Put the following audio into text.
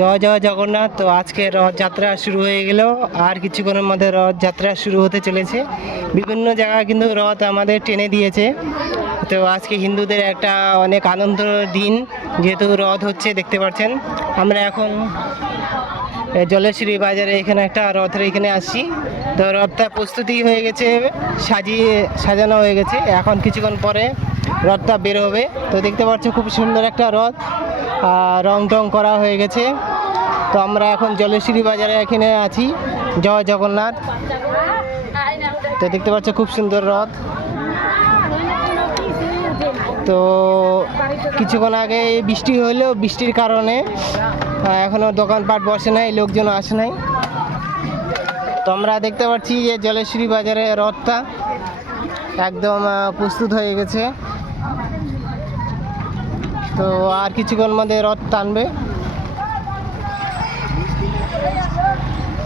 জয় জয় জগন্নাথ। তো আজকে রথযাত্রা শুরু হয়ে গেল। আর কিছুক্ষণের মধ্যে রথযাত্রা শুরু হতে চলেছে। বিভিন্ন জায়গায় কিন্তু রথ আমাদের টেনে দিয়েছে। তো আজকে হিন্দুদের একটা অনেক আনন্দ দিন, যেহেতু রথ হচ্ছে, দেখতে পাচ্ছেন। আমরা এখন জলেশ্বরী বাজারে এখানে একটা রথের এখানে আসছি। তো রথটা প্রস্তুতি হয়ে গেছে, সাজিয়ে, সাজানো হয়ে গেছে। এখন কিছুক্ষণ পরে রথটা বের হবে। তো দেখতে পাচ্ছ, খুব সুন্দর একটা রথ। রং টং করা হয়ে গেছে। তো আমরা এখন জলেশ্বরী বাজারে এখানে আছি জয় জগন্নাথ। তো দেখতে পাচ্ছ খুব সুন্দর রথ। তো কিছুক্ষণ আগে বৃষ্টি হলেও বৃষ্টির কারণে আহ, এখনও দোকানপাট বসে নাই লোকজন আসে নাই। তো আমরা দেখতে পাচ্ছি যে জলেশ্বরী বাজারে রথটা একদম প্রস্তুত হয়ে গেছে। তো আর কিছুক্ষণ মধ্যে রথ টানবে।